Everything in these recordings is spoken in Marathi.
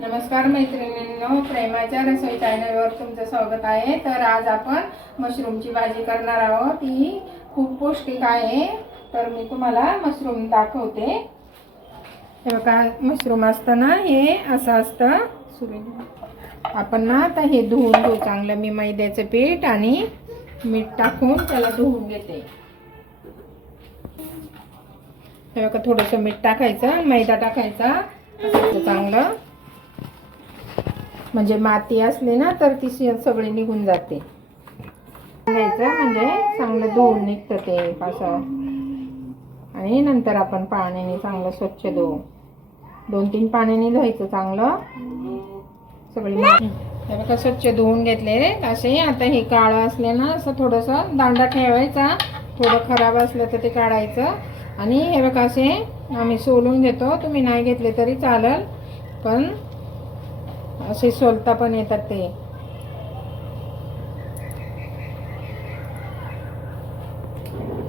नमस्कार मैत्रिणींनो प्रेमाच्या रसोई चॅनलवर तुमचं स्वागत आहे. तर आज आपण मशरूमची भाजी करणार आहोत. ही खूप पौष्टिक आहे. तर मी तुम्हाला मशरूम दाखवते. हे बघा मशरूम असतं ना हे असं असतं. सुरू आपण ना आता हे धुवून घेऊ चांगलं. मी मैद्याचं पीठ आणि मीठ टाकून त्याला धुवून घेते. हे बघा थोडंसं मीठ टाकायचं मैदा टाकायचा. असं चांगलं. म्हणजे माती असली ना तर ती सगळी निघून जाते. घ्यायचं म्हणजे चांगलं धुवून निघतं ते असं आणि नंतर आपण पाण्याने चांगलं स्वच्छ धुवू. दोन तीन पाण्याने धुवायचं चांगलं. सगळी माती. हे बघा स्वच्छ धुवून घेतले असे आता हे काळं असले ना असं थोडंसं दांडा ठेवायचा. थोडं खराब असलं तर ते काढायचं. आणि हे बघा असे आम्ही सोलून घेतो. तुम्ही नाही घेतले तरी चालेल. पण असे सोलता पण येतात ते.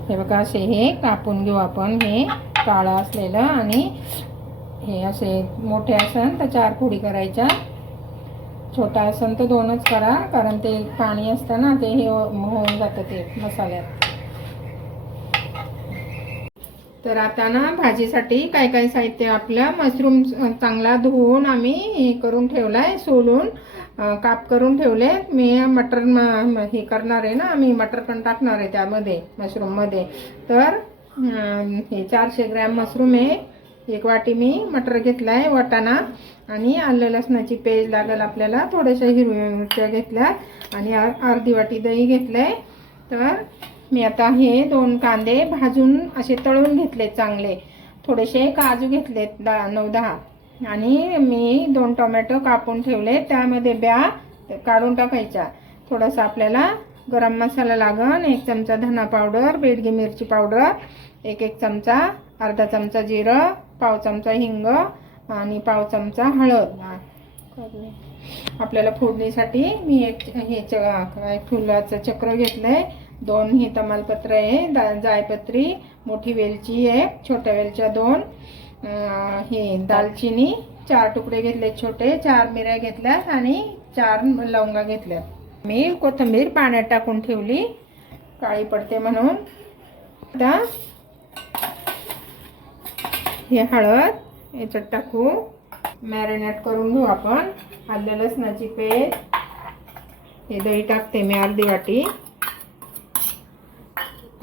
हे बघा असे हे कापून घेऊ आपण. हे काळं असलेलं आणि हे असे मोठे असन तर चार फोडी करायच्या. छोटा असन तर दोनच करा कारण ते पाणी असतं ना ते हे हो- होऊन जातं ते मसाल्यात. तर आता ना भाजीसाठी काय काय साहित्य आपलं मशरूम चांगला धुवून आम्ही हे करून ठेवलाय सोलून काप करून ठेवले. मी मटर म- हे करणार आहे ना आम्ही मटर पण टाकणार आहे त्यामध्ये मशरूममध्ये तर हे चारशे ग्रॅम मशरूम आहे. एक वाटी मी मटर घेतलाय वाटाणा आणि आलं लसणाची पेज लागेल आपल्याला थोड्याशा हिरव्या मिरच्या घेतल्या आणि अर्धी वाटी दही घेतलं आहे तर मी आता हे दोन कांदे भाजून असे तळून घेतले चांगले. थोडेसे काजू घेतलेत दहा नऊ दहा. आणि मी दोन टोमॅटो कापून ठेवले त्यामध्ये ब्या काढून टाकायच्या. थोडंसं आपल्याला गरम मसाला लागन एक चमचा धना पावडर बेडगी मिरची पावडर एक एक चमचा अर्धा चमचा जिरं पाव चमचा हिंग आणि पाव चमचा हळद. आपल्याला फोडणीसाठी मी एक हे च काय फुलाचं चक्र घेतलंय. दोन ही तमालपत्र आहे. दा जायपत्री मोठी वेलची आहे छोट्या वेलच्या दोन. हे दालचिनी चार तुकडे घेतले छोटे चार मिऱ्या घेतल्या आणि चार लवंगा घेतल्यात. मी कोथिंबीर पाण्यात टाकून ठेवली. काळी पडते म्हणून. आता हे हळद याच्यात टाकू. मॅरिनेट करून घेऊ आपण. आलं लसणाची पेस्ट. हे दही टाकते मी अर्धी वाटी.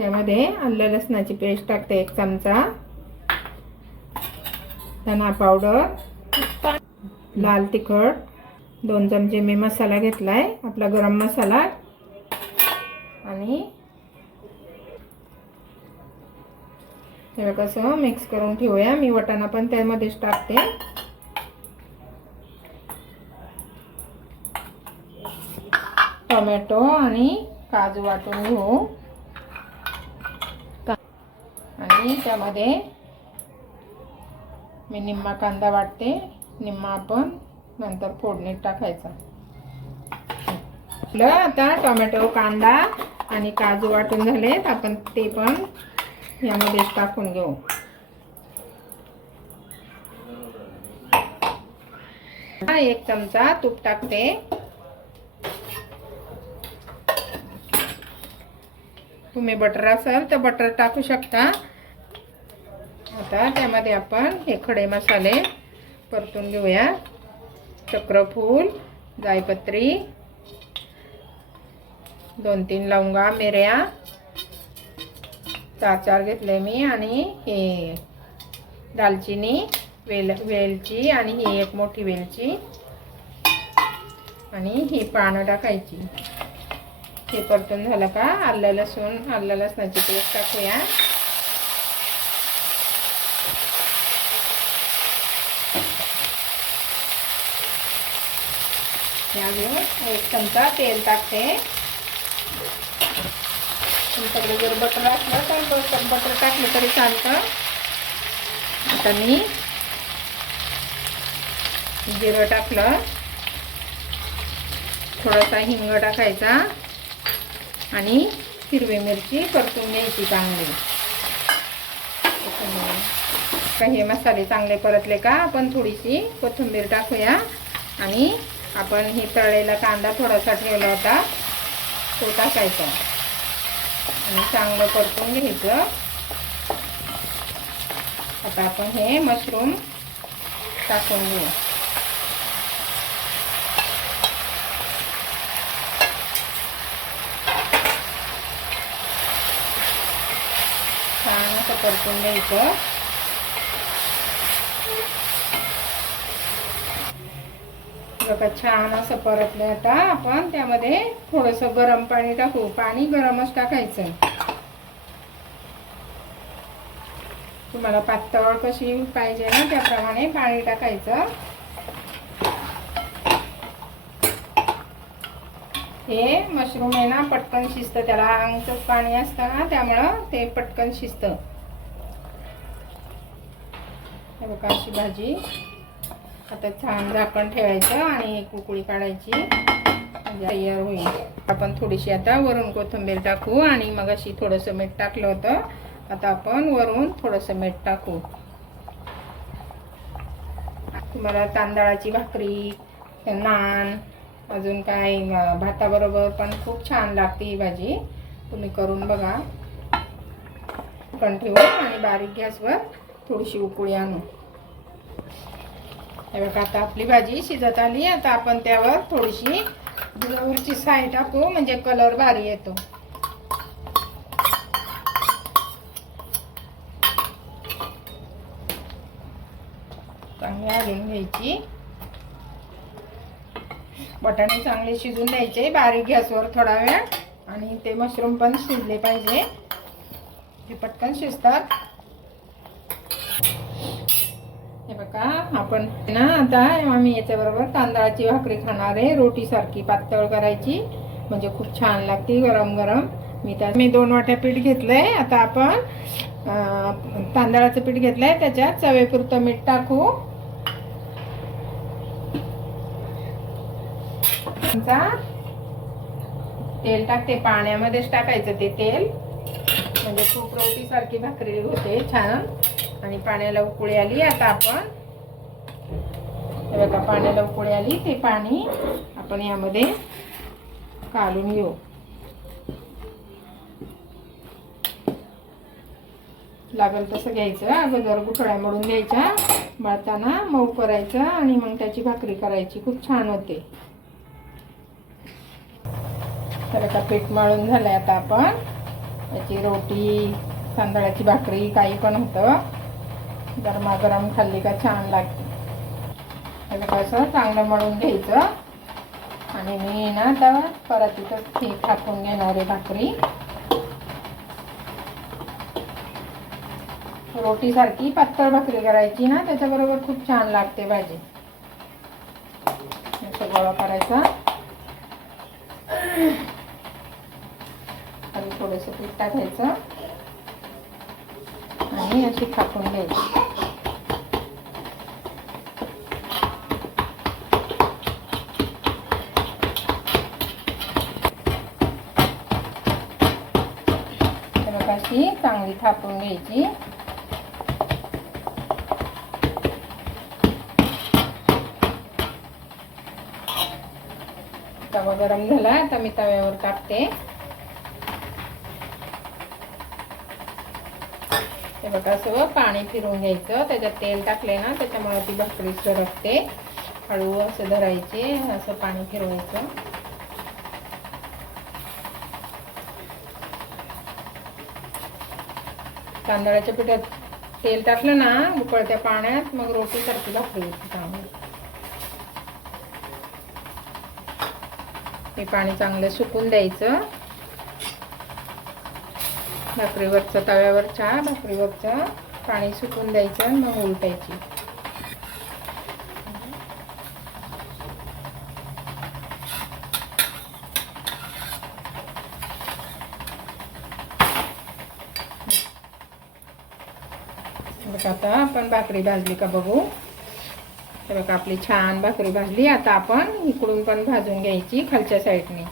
त्यामध्ये आलं लसणाची पेस्ट टाकते एक चमचा. धना पावडर. लाल तिखट. दोन चमचे मी मसाला घेतलाय आपला गरम मसाला. आणि हे कसं मिक्स करून ठेवूया. मी वटाणा पण त्यामध्येच टाकते. टोमॅटो आणि काजू वाटून घेऊ का- आणि त्यामध्ये मी निम्मा कांदा वाटते निम्मा आपण नंतर फोडणीत टाकायचा. आपलं आता टोमॅटो कांदा आणि काजू वाटून झालेत आपण ते पण यामध्ये टाकून घेऊ. हा, एक चमचा तूप टाकते. तुम्ही बटर असाल तर बटर टाकू शकता. आता त्यामध्ये आपण हे खडे मसाले परतून घेऊया. चक्रफूल जायपत्री दोन तीन लवंगा मिऱ्या चार चार घेतले मी आणि हे दालचिनी वेल वेलची आणि ही एक मोठी वेलची आणि ही पानं टाकायची. हे परतून झालं का? आलं लसूण आलं लसणाची पेस्ट टाकूया. यामध्ये एक चमचा तेल टाकते. तुमच्याकडे जर बटर असलं तर बटर बटर टाकलं तरी चालतं. आता मी जिरं टाकलं. थोडासा हिंग टाकायचा आणि हिरवी मिरची परतून घ्यायची चांगली. का हे मसाले चांगले परतले का? आपण थोडीशी कोथिंबीर टाकूया. आणि आपण हे तळलेला कांदा थोडासा ठेवला होता. तो टाकायचा. आणि चांगलं परतून घ्यायचं. आता आपण हे मशरूम टाकून घेऊ. छान असं परतून घ्यायचं. बघा छान असं परतलं आता आपण. त्यामध्ये थोडंसं गरम पाणी टाकू. पाणी गरमच टाकायचं. तुम्हाला पातळ कशी पाहिजे ना त्याप्रमाणे पाणी टाकायचं. हे मशरूम आहे ना पटकन शिजतं. त्याला अंगचं पाणी असतं ना त्यामुळं ते पटकन शिजतं. हे बघा अशी भाजी. आता छान झाकण ठेवायचं आणि एक उकळी काढायची. म्हणजे तयार होईल. आपण थोडीशी आता वरून कोथिंबीर टाकू आणि मग अशी थोडंसं मीठ टाकलं होतं. आता आपण वरून थोडंसं मीठ टाकू. तुम्हाला तांदळाची भाकरी नान अजून काय भाताबरोबर पण खूप छान लागते ही भाजी. तुम्ही करून बघा. पण ठेवू आणि बारीक गॅसवर थोडीशी उकळी आणू. हे बघा आता आपली भाजी शिजत आली. आता आपण त्यावर थोडीशी दुधावरची साय टाकू म्हणजे कलर भारी येतो. चांगली हलवून घ्यायची. बटाणे चांगले शिजून द्यायचे. बारीक गॅसवर थोडा वेळ. आणि ते मशरूम पण शिजले पाहिजे. ते पटकन शिजतात. हे बघा आपण ना आता आम्ही याच्याबरोबर तांदळाची भाकरी खाणार आहे. रोटीसारखी पातळ करायची. म्हणजे खूप छान लागते गरम गरम मी त्या मी दोन वाट्या पीठ घेतलंय. आता आपण तांदळाचं पीठ घेतलंय. त्याच्यात चवेपुरतं मीठ टाकू. तेल टाकते. पाण्यामध्येच टाकायचं ते तेल. म्हणजे खूप रोटीसारखी भाकरी होते. छान. आणि पाण्याला उकळी आली आता आपण. बघा पाण्याला उकळी आली. ते पाणी आपण यामध्ये काढून घेऊ. लागेल तसं घ्यायचं. अगोदर गुठळ्या मळून घ्यायच्या. मळताना मऊ करायचं आणि मग त्याची भाकरी करायची. खूप छान होते. तर आता पीठ मळून झालंय आता आपण. त्याची रोटी तांदळाची भाकरी काही पण होतं. गरमागरम खाल्ली का छान लागते. त्याला कसं चांगलं मळून घ्यायचं. आणि मी ना आता परत इथं ठीक टाकून घेणार आहे भाकरी. रोटीसारखी पातळ भाकरी करायची ना त्याच्याबरोबर खूप छान लागते भाजी. असं गोळा करायचा. आणि थोडंसं पीठ टाकायचं. आणि अशी थापून घ्यायची तर मग अशी चांगली थापून घ्यायची तवा गरम झाला आता मी तव्यावर टाकते हे बघा असं पाणी फिरून घ्यायचं. त्याच्यात तेल टाकले ना त्याच्यामुळे ती भाकरी सरकते. हळू असं धरायचे असं पाणी फिरवायचं. तांदळाच्या पिठात तेल टाकलं ना उकळत्या पाण्यात मग रोटी सारखी भाकरी होती चांगली. हे पाणी चांगलं सुकून द्यायचं. भाकरीवरचं तव्यावरच्या भाकरीवरचं पाणी सुकून द्यायचं आणि मग उलटायची. आता आपण भाकरी भाजली का बघू? तर बघा आपली छान भाकरी भाजली. आता आपण इकडून पण भाजून घ्यायची खालच्या साईडने.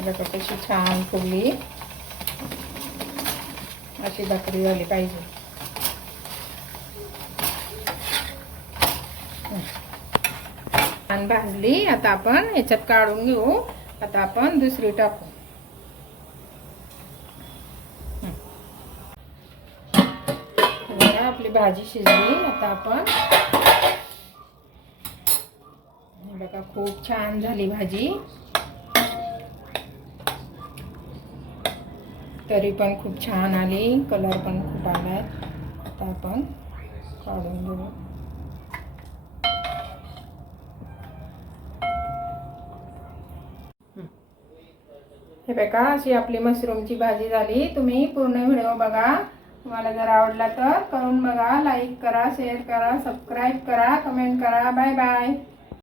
म्हणजे बघा कशी छान फुगली. अशी भाकरी झाली पाहिजे. छान भाजली. आता आपण ह्याच्यात काढून घेऊ. आता आपण दुसरी टाकू. आपली भाजी शिजली. आता आपण बघा खूप छान झाली भाजी. तरी पण खूप छान आली. कलर पण खूप आलाय. आता आपण काढून घेऊ. हे बघा अशी आपली मशरूमची भाजी झाली. तुम्ही पूर्ण व्हिडिओ बघा. तुम्हाला जर आवडला तर करून बघा. लाईक करा शेअर करा सबस्क्राईब करा कमेंट करा. Bye bye